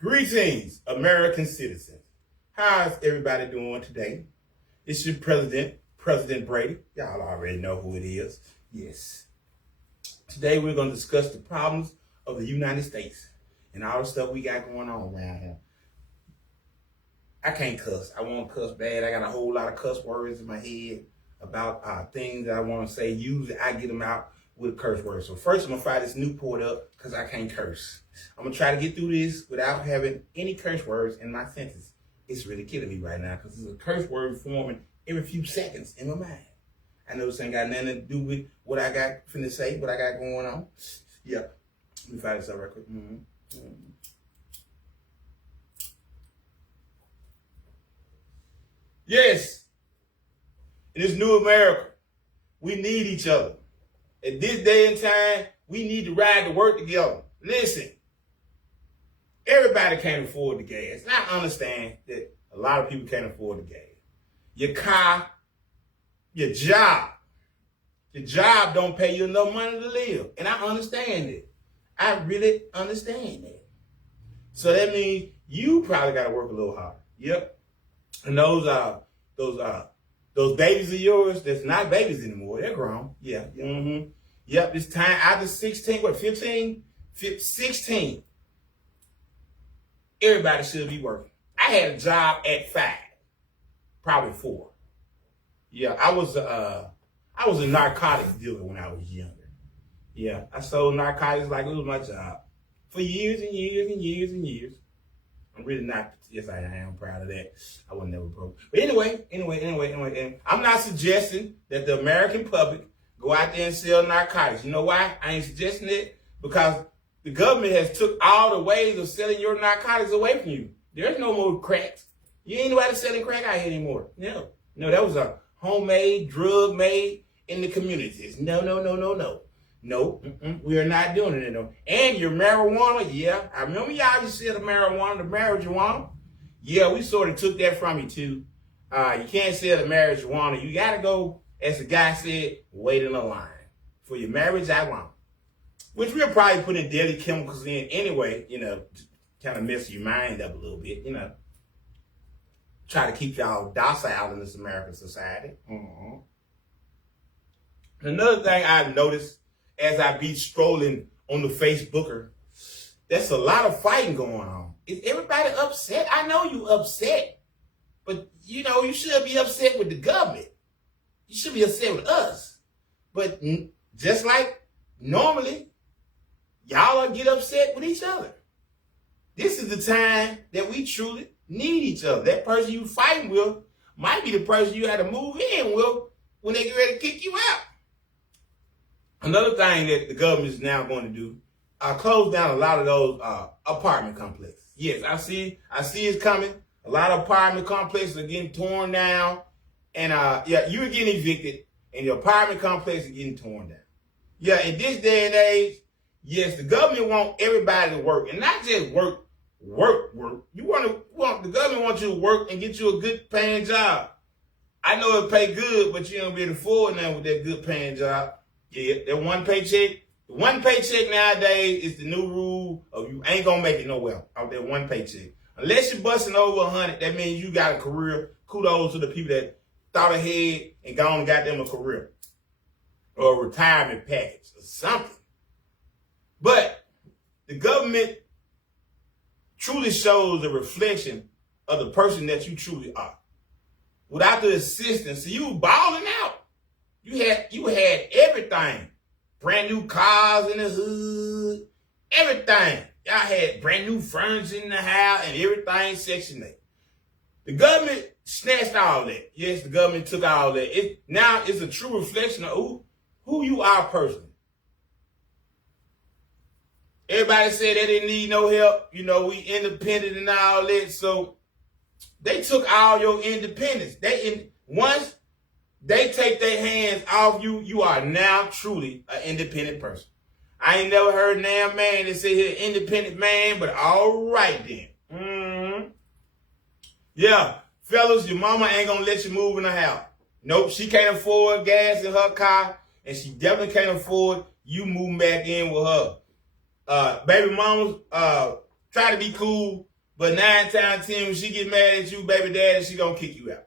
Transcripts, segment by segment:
Greetings, American citizens. How's everybody doing today? It's your President Brady. Y'all already know who it is. Yes. Today we're going to discuss the problems of the United States and all the stuff we got going on around here. I can't cuss. I won't cuss bad. I got a whole lot of cuss words in my head about things that I want to say. Usually I get them out with curse words. So first I'm going to fire this Newport up because I can't curse. I'm going to try to get through this without having any curse words in my sentence. It's really killing me right now because there's a curse word forming every few seconds in my mind. I know this ain't got nothing to do with what I got finna say, what I got going on. Yeah. Let me fire this up real quick. Yes. In this new America, we need each other. At this day and time, we need to ride to work together. Listen, everybody can't afford the gas. And I understand that a lot of people can't afford the gas. Your car, your job don't pay you enough money to live. And I understand it. I really understand that. So that means you probably got to work a little harder. Yep. And those babies of yours that's not babies anymore, they're grown. Yeah. Mm-hmm. Yep. This time after 16, 16, everybody should be working. I had a job at 5, probably 4. Yeah, I was a narcotics dealer when I was younger. Yeah, I sold narcotics like it was my job for years and years and years and years. I'm really not. Yes, I am proud of that. I was never broke. But anyway, I'm not suggesting that the American public go out there and sell narcotics. You know why? I ain't suggesting it because the government has took all the ways of selling your narcotics away from you. There's no more cracks. You ain't nobody selling crack out here anymore. No, that was a homemade drug made in the communities. No. No, we are not doing it anymore. And your marijuana, yeah. I remember y'all used to sell the marijuana. Yeah, we sort of took that from you too. You can't sell the marijuana. You got to go, as the guy said, wait in a line for your marijuana, which we'll probably put in deadly chemicals in anyway, to kind of mess your mind up a little bit, Try to keep y'all docile in this American society. Mm-hmm. Another thing I've noticed as I be strolling on the Facebooker, there's a lot of fighting going on. Is everybody upset? I know you upset, but you should be upset with the government. You should be upset with us. But just like normally, y'all get upset with each other. This is the time that we truly need each other. That person you fighting with might be the person you had to move in with when they get ready to kick you out. Another thing that the government is now going to do, close down a lot of those apartment complexes. Yes, I see it's coming. A lot of apartment complexes are getting torn down. And you're getting evicted and your apartment complex is getting torn down. Yeah, in this day and age, yes, the government wants everybody to work. And not just work. The government wants you to work and get you a good paying job. I know it pay good, but you don't be able to afford now with that good paying job. Yeah, that one paycheck. The one paycheck nowadays is the new rule of you ain't gonna make it nowhere off that one paycheck. Unless you're busting over 100, that means you got a career. Kudos to the people that thought ahead and gone and got them a career or a retirement package or something. But the government truly shows a reflection of the person that you truly are. Without the assistance, so you balling out. You had everything. Brand new cars in the hood, everything. Y'all had brand new furniture in the house and everything Section 8. The government snatched all that. Yes, the government took all that. Now it's a true reflection of who you are personally. Everybody said they didn't need no help. You know, we independent and all that. So they took all your independence. Once they take their hands off you, you are now truly an independent person. I ain't never heard a damn man that say he's an independent man, but all right then. Yeah, fellas, your mama ain't gonna let you move in the house. Nope, she can't afford gas in her car, and she definitely can't afford you moving back in with her. Baby mamas try to be cool, but 9 times out of 10, when she get mad at you, baby daddy, she gonna kick you out.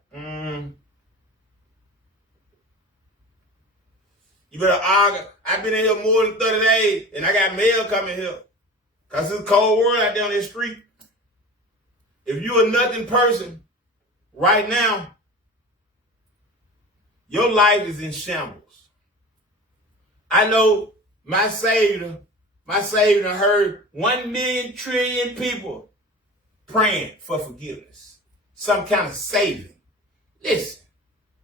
You better argue. I've been in here more than 30 days, and I got mail coming here. Because it's a cold world out there on this street. If you're a nothing person right now, your life is in shambles. I know my Savior heard 1 million trillion people praying for forgiveness. Some kind of saving. Listen,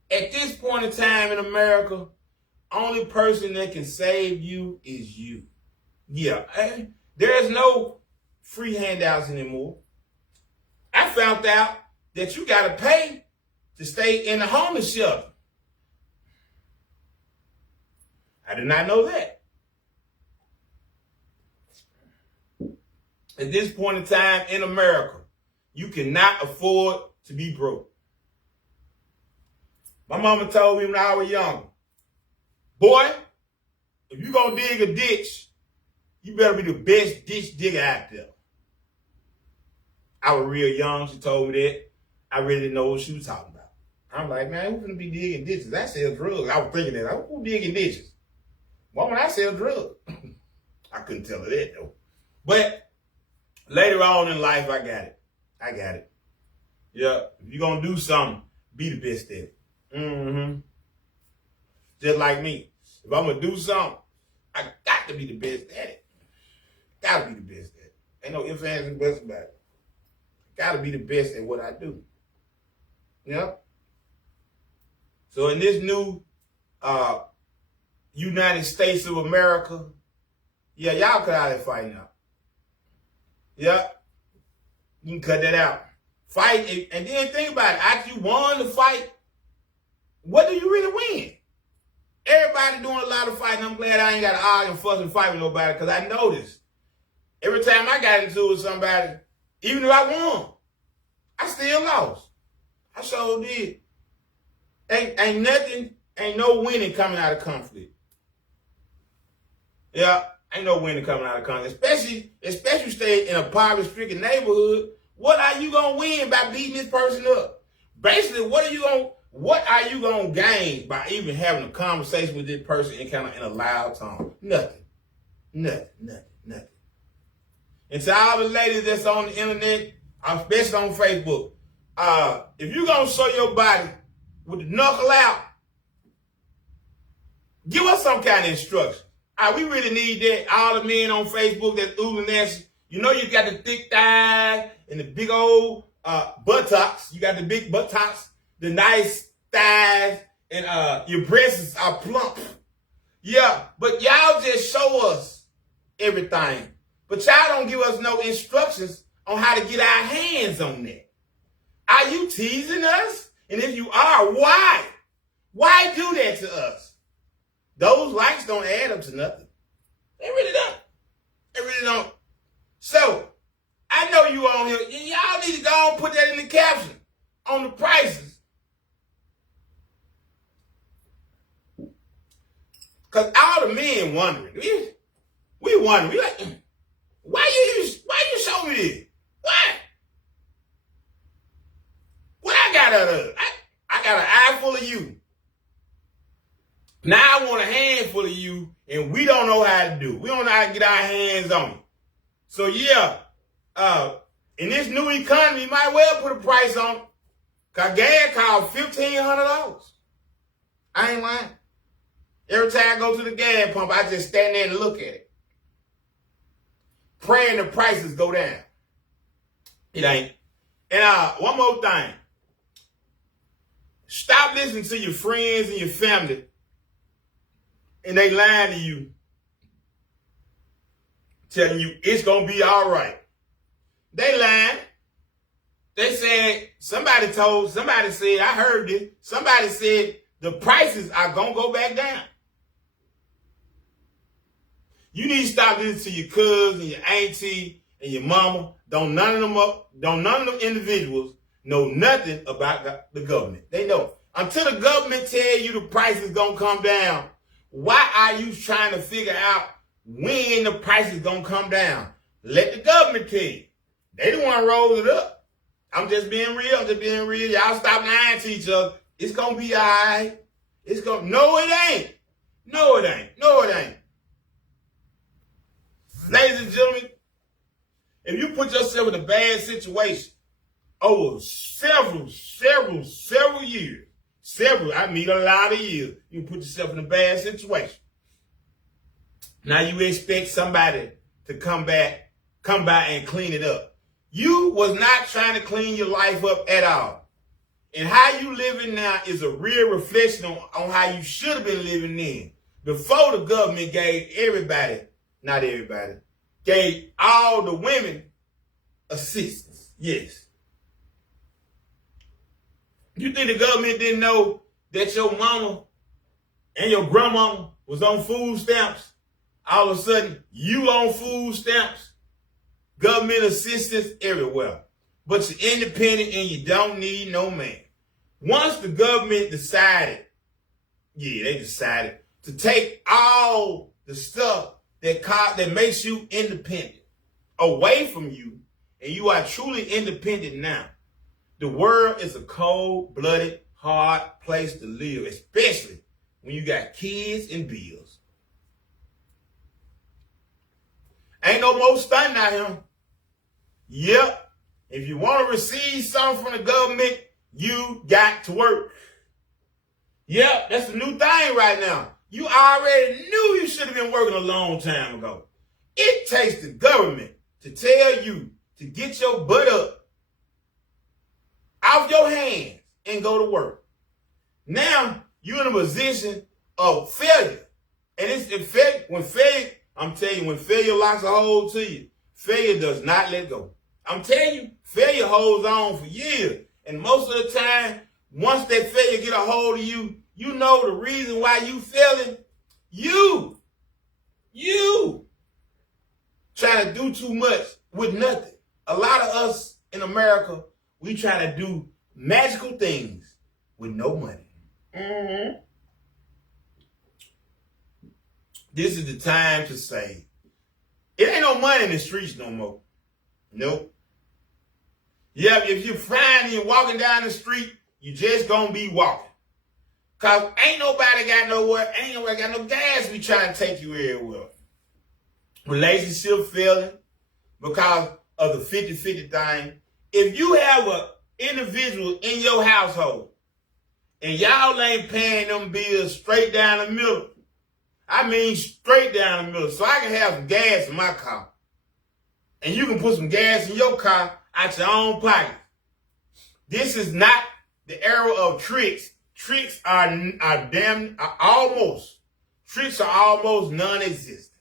at this point in time in America, only person that can save you is you. Yeah, there's no free handouts anymore. I found out that you got to pay to stay in the homeless shelter. I did not know that. At this point in time in America, you cannot afford to be broke. My mama told me when I was young, boy, if you're going to dig a ditch, you better be the best ditch digger out there. I was real young. She told me that. I really didn't know what she was talking about. I'm like, man, who's going to be digging ditches? I sell drugs. I was thinking that. Who digging ditches? Woman, I sell drugs. I couldn't tell her that, though. But later on in life, I got it. Yeah, if you're going to do something, be the best at it. Just like me. If I'm going to do something, I got to be the best at it. Got to be the best at it. Ain't no ifs, ands, and buts about it. Got to be the best at what I do. Yeah. So in this new United States of America, yeah, y'all cut out that fighting out. Yeah. You can cut that out. Fight, and then think about it. After you won the fight, what do you really win? Everybody doing a lot of fighting. I'm glad I ain't got to argue and fuss and fight with nobody, because I noticed every time I got into it with somebody, even if I won, I still lost. I sure did. Ain't no winning coming out of conflict. Yeah, ain't no winning coming out of conflict. Especially stay in a poverty-stricken neighborhood. What are you gonna win by beating this person up? Basically, what are you gonna gain by even having a conversation with this person in a loud tone? Nothing. And to all the ladies that's on the internet, especially on Facebook, if you're going to show your body with the knuckle out, give us some kind of instruction. We really need that. All the men on Facebook that's oozing nasty. You know you got the thick thighs and the big old buttocks. You got the big buttocks, the nice thighs, and your breasts are plump. Yeah, but y'all just show us everything. But y'all don't give us no instructions on how to get our hands on that. Are you teasing us? And if you are, why? Why do that to us? Those likes don't add up to nothing. They really don't. So, I know you on here. Y'all need to go and put that in the caption on the prices. Because all the men wondering. We wondering. We like, why you show me this? What I got out of it? I got an eye full of you. Now I want a handful of you, and we don't know how to do it. We don't know how to get our hands on it. So yeah, in this new economy, you might well put a price on it. Cause gas costs $1,500. I ain't lying. Every time I go to the gas pump, I just stand there and look at it. praying the prices go down. It ain't. And one more thing. Stop listening to your friends and your family and they lying to you, telling you it's going to be all right. They lying. They said, somebody said, I heard this. Somebody said the prices are going to go back down. You need to stop listening to your cousin, your auntie, and your mama. Don't none of them individuals know nothing about the government. They know. Until the government tell you the price is going to come down, why are you trying to figure out when the price is going to come down? Let the government tell you. They the one roll it up. I'm just being real. Y'all stop lying to each other. It's going to be all right. No, it ain't. No, it ain't. Ladies and gentlemen, if you put yourself in a bad situation over several years, I mean a lot of years, you put yourself in a bad situation. Now you expect somebody to come by and clean it up. You was not trying to clean your life up at all. And how you living now is a real reflection on how you should have been living then. Before the government gave gave all the women assistance. Yes. You think the government didn't know that your mama and your grandmama was on food stamps? All of a sudden, you on food stamps? Government assistance everywhere. But you're independent and you don't need no man. Once the government decided to take all the stuff that makes you independent away from you, and you are truly independent now, the world is a cold-blooded, hard place to live, especially when you got kids and bills. Ain't no more stunting out here. Yep. If you want to receive something from the government, you got to work. Yep, that's the new thing right now. You already knew you should have been working a long time ago. It takes the government to tell you to get your butt up off your hands and go to work. Now you're in a position of failure. And it's in fact, when failure locks a hold to you, failure does not let go. I'm telling you, failure holds on for years. And most of the time, once that failure get a hold of you, you know the reason why you failing. You trying to do too much with nothing. A lot of us in America, we try to do magical things with no money. Mm-hmm. This is the time to say, it ain't no money in the streets no more. Nope. Yeah, if you're fine and you're walking down the street, you just gonna be walking. Cause ain't nobody got no gas we trying to take you everywhere. Relationship failing because of the 50-50 thing. If you have an individual in your household and y'all ain't paying them bills straight down the middle, I mean straight down the middle, so I can have some gas in my car. And you can put some gas in your car out your own pocket. This is not the era of tricks. Tricks are almost non-existent.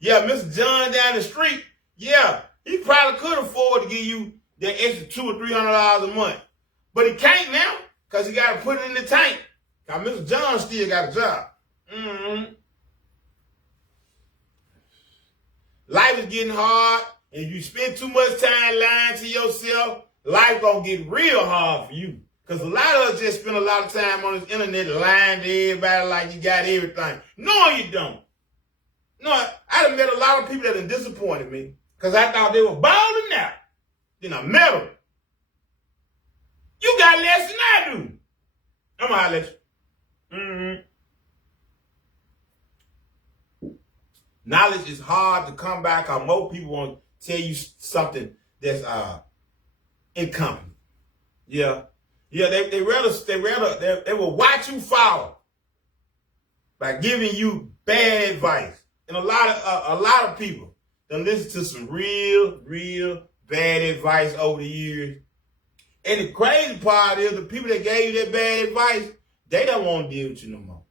Yeah, Mr. John down the street, yeah, he probably could afford to give you that extra $200 or $300 a month. But he can't now because he got to put it in the tank. Now, Mr. John still got a job. Mm-hmm. Life is getting hard, and if you spend too much time lying to yourself, life gonna get real hard for you. Because a lot of us just spend a lot of time on this internet lying to everybody like you got everything. No, you don't. No, I done met a lot of people that done disappointed me because I thought they were balling out. Then I met them. You got less than I do. I'm gonna let you. Mm-hmm. Knowledge is hard to come by because most people want to tell you something that's incompetent. Yeah. Yeah, they will watch you fall by giving you bad advice. And a lot of people, Done listened to some real bad advice over the years. And the crazy part is the people that gave you that bad advice, they don't want to deal with you no more.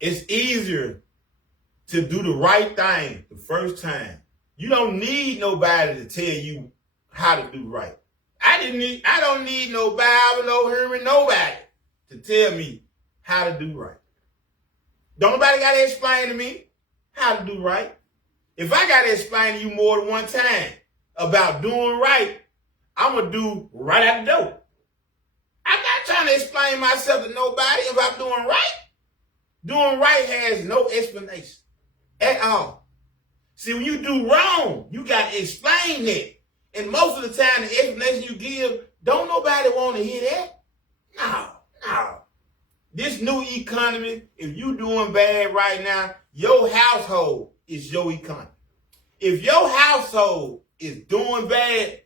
It's easier to do the right thing the first time. You don't need nobody to tell you how to do right. I don't need no Bible, no Herman, nobody to tell me how to do right. Don't nobody got to explain to me how to do right. If I got to explain to you more than one time about doing right, I'm going to do right out the door. I'm not trying to explain myself to nobody if I'm doing right. Doing right has no explanation at all. See, when you do wrong, you got to explain that. And most of the time, the explanation you give, don't nobody want to hear that. No. This new economy, if you doing bad right now, your household is your economy. If your household is doing bad,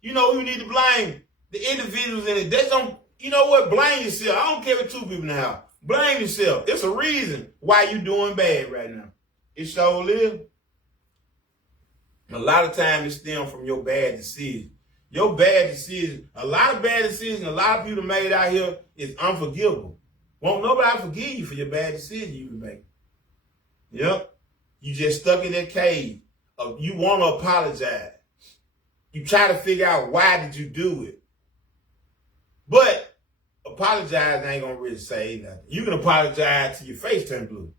you know who you need to blame? The individuals in it. They don't, you know what? Blame yourself. I don't care if 2 people in the house. Blame yourself. It's a reason why you doing bad right now. It sure is. A lot of times it stems from your bad decision. Your bad decision, a lot of bad decisions, a lot of people made out here is unforgivable. Won't nobody forgive you for your bad decision you make. Yep. You just stuck in that cave. You want to apologize. You try to figure out why did you do it. But apologize ain't going to really say nothing. You can apologize till your face turn blue.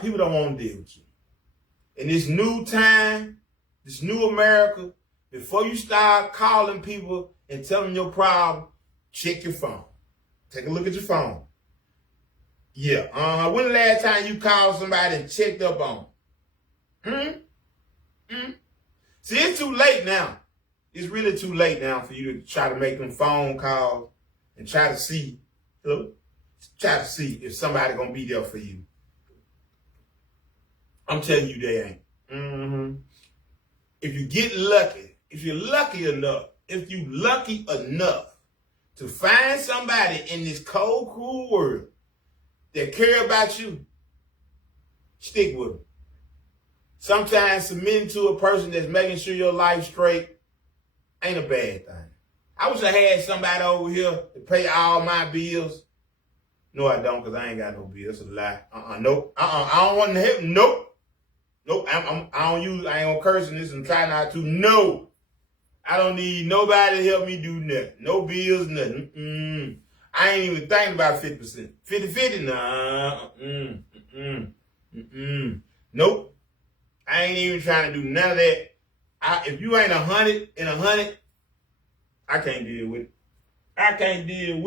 People don't want to deal with you. In this new time, this new America, before you start calling people and telling your problem, check your phone. Take a look at your phone. Yeah. When the last time you called somebody and checked up on them? See, it's too late now. It's really too late now for you to try to make them phone calls and try to see if somebody gonna be there for you. I'm telling you they ain't. If you get lucky, if you're lucky enough to find somebody in this cold, cruel world that care about you, stick with them. Sometimes submitting to a person that's making sure your life's straight ain't a bad thing. I wish I had somebody over here to pay all my bills. No, I don't, because I ain't got no bills. That's a lie. Nope. I don't want to help. Nope. I ain't gonna curse in this and try not to. No. I don't need nobody to help me do nothing. No bills, nothing. I ain't even thinking about 50%. 50-50? Nah. Nope. I ain't even trying to do none of that. If you ain't 100 and 100, I can't deal with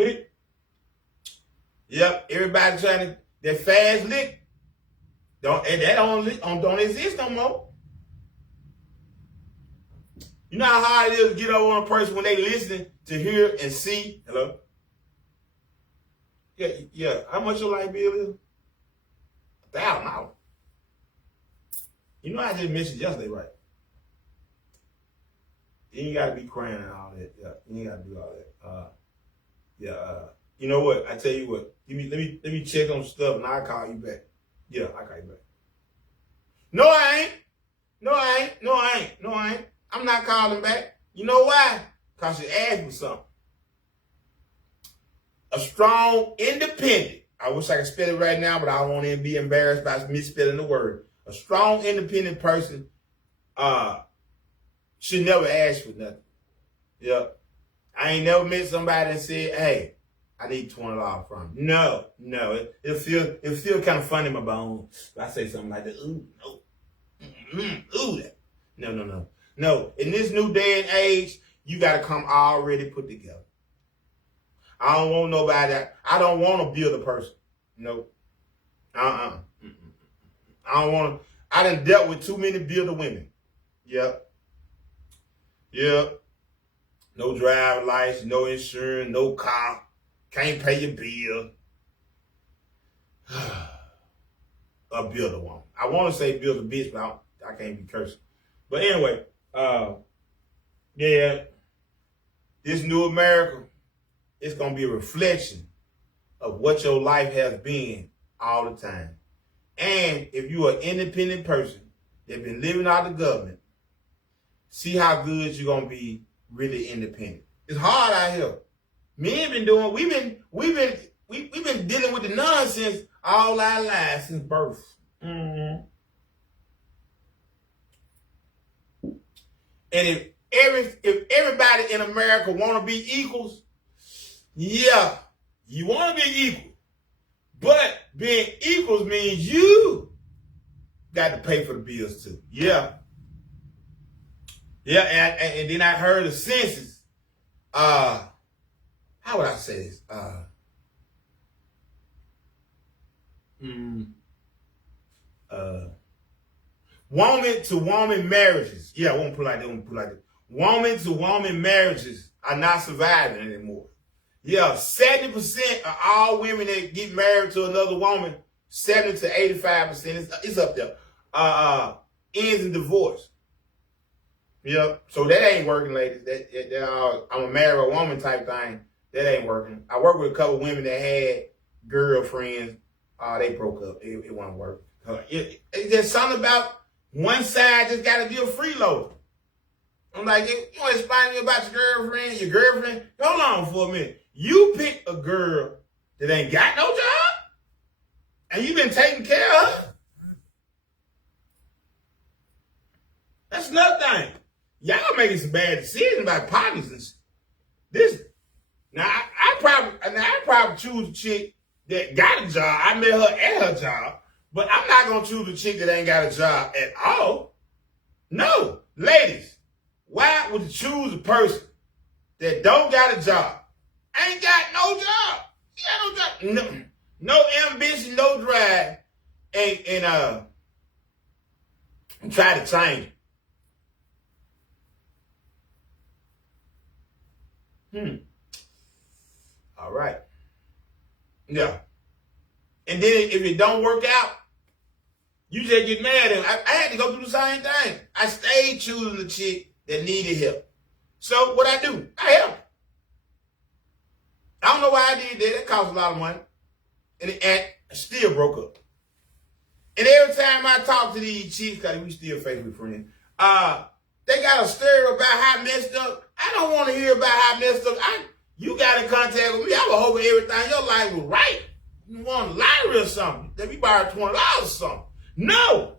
it. Yep, everybody trying to, that fast lick, don't exist no more. You know how hard it is to get over on a person when they listen to hear and see? Hello? Yeah. How much your light bill is? $1,000. You know I just mentioned yesterday, right? You ain't gotta be crying and all that. Yeah, you ain't gotta do all that. You know what? I tell you what. Let me check on stuff and I'll call you back. Yeah, I'll call you back. No, I ain't. I'm not calling back. You know why? Because you asked me something. A strong, independent. I wish I could spell it right now, but I don't want to be embarrassed by misspelling the word. A strong, independent person should never ask for nothing. Yeah. I ain't never met somebody that said, hey, I need $20 from you. No. It feel kind of funny in my bones. I say something like that. Ooh, no. Ooh, that. No. In this new day and age, you got to come already put together. I don't want nobody. I don't want to build a person. No. I don't want to. I done dealt with too many builder women. Yep. No driver's license, no insurance, no car. Can't pay your bill. A builder woman. I want to say builder bitch, but I can't be cursing. But anyway, this new America, it's going to be a reflection of what your life has been all the time. And if you're an independent person that been living out of the government, see how good you're gonna be really independent. It's hard out here. Men been doing, we've been dealing with the nonsense all our lives since birth. Mm-hmm. And if everybody in America want to be equals, yeah, you want to be equal. But being equals means you got to pay for the bills too. Yeah. Yeah, and then I heard the census. How would I say this? Woman to woman marriages. Yeah, I won't put it like that. Woman to woman marriages are not surviving anymore. Yeah, 70% of all women that get married to another woman, 70 to 85%, it's up there, ends in divorce. Yeah, so that ain't working, ladies. I'm a married a woman type thing. That ain't working. I worked with a couple women that had girlfriends. They broke up. It won't work. It's just something about one side just got to be a freeloader. I'm like, you want to explain to me about your girlfriend? Hold on for a minute. You pick a girl that ain't got no job, and you been taking care of her. That's another thing. Y'all making some bad decisions about partners and this. Now, I probably choose a chick that got a job. I met her at her job, but I'm not gonna choose a chick that ain't got a job at all. No, ladies, why would you choose a person that don't got a job? Ain't got no job. He got no job. No ambition, no drive, and try to change it. All right. Yeah. And then if it don't work out, you just get mad at him. I had to go through the same thing. I stayed choosing the chick that needed help. So what I do, I help. I don't know why I did that. It cost a lot of money. And I still broke up. And every time I talk to these chicks, because we still Facebook friends, they got a story about how messed up. I don't want to hear about how messed up. You got in contact with me. I was hoping everything your life was right. You want a lottery or something. That we borrowed $20 or something. No.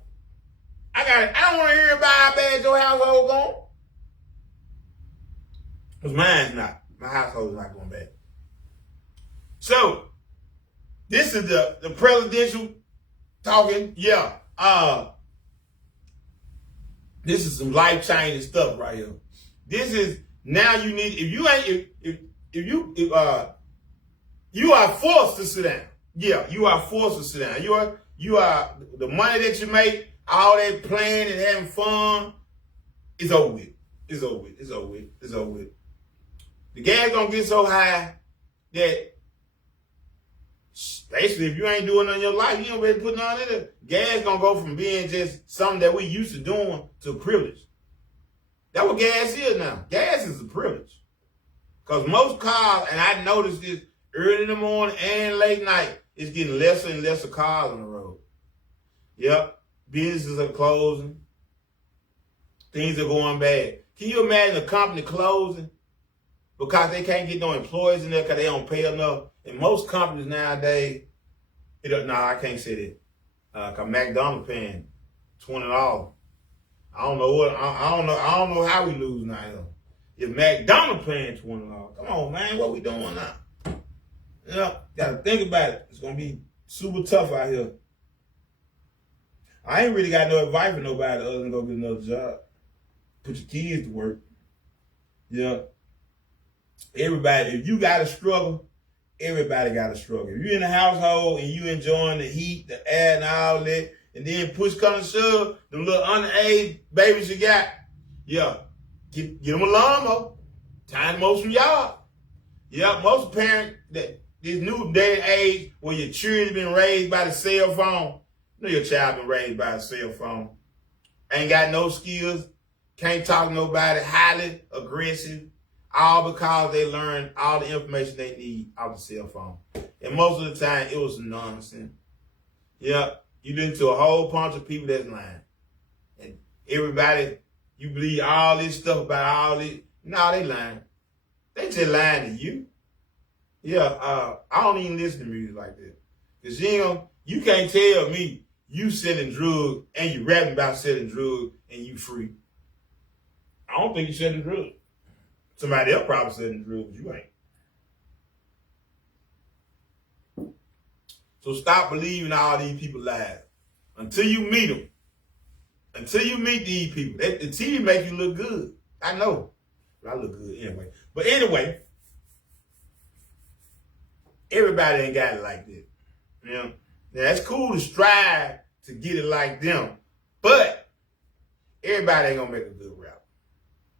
I don't want to hear about how bad your household going. Because mine's not. My household is not going bad. So, this is the presidential talking. Yeah. This is some life-changing stuff right here. This is, now you need, you are forced to sit down. Yeah, you are forced to sit down. You are the money that you make, all that playing and having fun, is over with. It's over with. It's over with. It's over with. The gas gonna get so high that basically if you ain't doing nothing in your life, you ain't ready to put nothing in it. Gas gonna go from being just something that we used to doing to a privilege. That's what gas is now. Gas is a privilege. Because most cars, and I noticed this early in the morning and late night, it's getting lesser and lesser cars on the road. Yep. Businesses are closing. Things are going bad. Can you imagine a company closing because they can't get no employees in there because they don't pay enough? And most companies nowadays, I can't say that. Because McDonald's paying $20. I don't know how we losing out here. If McDonald's paying $20, come on, man, what we doing now? Yeah, gotta think about it. It's gonna be super tough out here. I ain't really got no advice for nobody other than go get another job. Put your kids to work. Yeah. Everybody, if you gotta struggle, everybody gotta struggle. If you're in a household and you enjoying the heat, the air, and all that, and then push come to shove, them little underage babies you got, yeah, get them a lawnmower. Time to mow some yard. Yeah, most parents, that this new day and age where your children been raised by the cell phone, you know your child been raised by a cell phone, ain't got no skills, can't talk to nobody, highly aggressive, all because they learned all the information they need off the cell phone. And most of the time, it was nonsense. Yeah. You listen to a whole bunch of people that's lying. And everybody, you believe all this stuff about all this. No, they lying. They just lying to you. Yeah, I don't even listen to music like that. Because you can't tell me you selling drugs and you rapping about selling drugs and you free. I don't think you selling drugs. Somebody else probably selling drugs, but you ain't. So stop believing all these people lies. Until you meet them. Until you meet these people. The TV make you look good. I know. But I look good anyway. But anyway, everybody ain't got it like that. You know? Now, it's cool to strive to get it like them. But everybody ain't going to make a good rapper.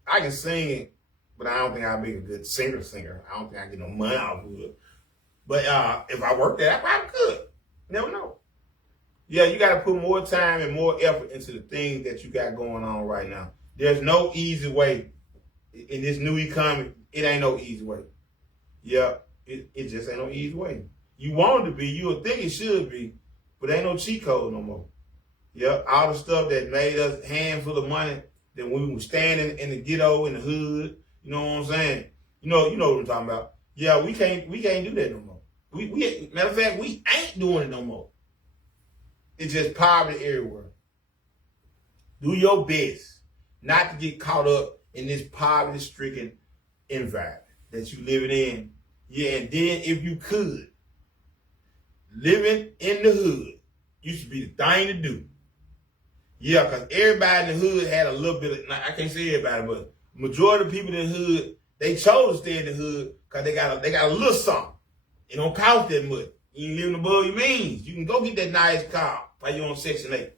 I can sing it, but I don't think I'll be a good singer. I don't think I get no money off of it. But if I work that, I probably could. You never know. Yeah, you got to put more time and more effort into the things that you got going on right now. There's no easy way. In this new economy, it ain't no easy way. Yeah, it just ain't no easy way. You want it to be, you would think it should be, but ain't no cheat code no more. Yeah, all the stuff that made us a handful of money, that when we were standing in the ghetto, in the hood, you know what I'm saying? You know what I'm talking about. Yeah, we can't do that no more. We matter of fact, we ain't doing it no more. It's just poverty everywhere. Do your best not to get caught up in this poverty-stricken environment that you living in. Yeah, and then if you could, living in the hood used to be the thing to do. Yeah, because everybody in the hood had a little bit of, I can't say everybody, but majority of people in the hood, they chose to stay in the hood because they got a little something. It don't cost that much. You ain't living above your means. You can go get that nice car while you're on Section 8.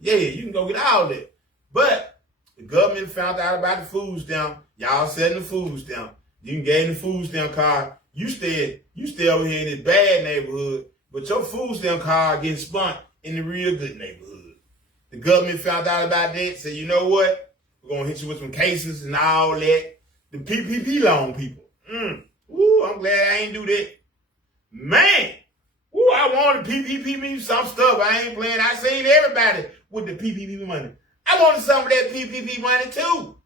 Yeah, you can go get all that. But the government found out about the food stamp. Y'all selling the food stamp. You can get the food stamp card. You stay over here in this bad neighborhood, but your food stamp card getting spent in the real good neighborhood. The government found out about that, said, you know what? We're going to hit you with some cases and all that. The PPP loan people. Ooh, I'm glad I ain't do that. Man, ooh, I wanted PPP me some stuff. I ain't playing. I seen everybody with the PPP money. I wanted some of that PPP money too.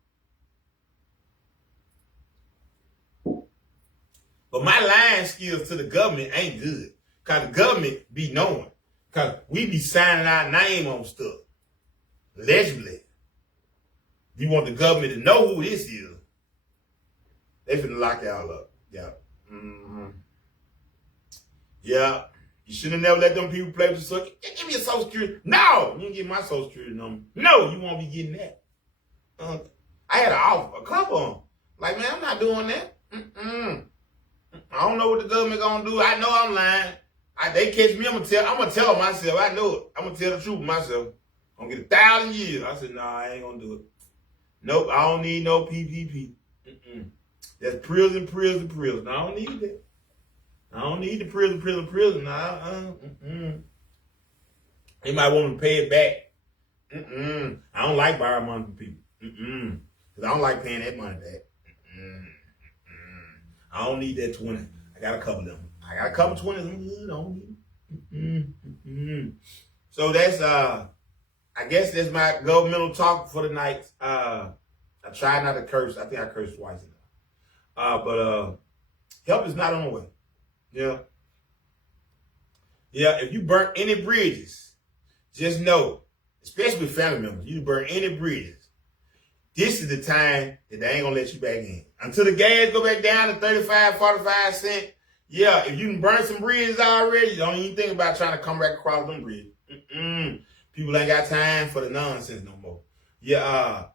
But my lying skills to the government ain't good. Because the government be knowing. Because we be signing our name on stuff. Allegedly. You want the government to know who this is. They finna lock y'all up. Yeah. Yeah. You should have never let them people play with the social. Give me a social security. No! You didn't get my social security number. No, you won't be getting that. I had an offer, a couple of them. Like, man, I'm not doing that. I don't know what the government gonna do. I know I'm lying. They catch me, I'm gonna tell them myself. I know it. I'm gonna tell the truth myself. I'm gonna get 1,000 years. I said, nah, I ain't gonna do it. Nope, I don't need no PPP. That's prison. I don't need that. I don't need the prison. Nah, They might want to pay it back. I don't like borrowing money from people. Because I don't like paying that money back. I don't need that 20. I got a couple of them. I got a couple 20s. I don't need. So that's I guess that's my governmental talk for the night. I try not to curse. I think I cursed twice enough. But help is not on the way. Yeah. Yeah, if you burn any bridges, just know, especially with family members, you burn any bridges, this is the time that they ain't gonna let you back in. Until the gas go back down to 35, 45 cents. Yeah, if you can burn some bridges already, don't even think about trying to come back across them bridges. People ain't got time for the nonsense no more. Yeah,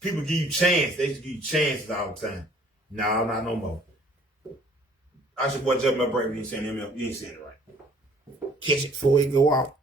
people give you chance. They just give you chances all the time. No, not no more. I should boy jump my break. You ain't saying it right. Catch it before it go off.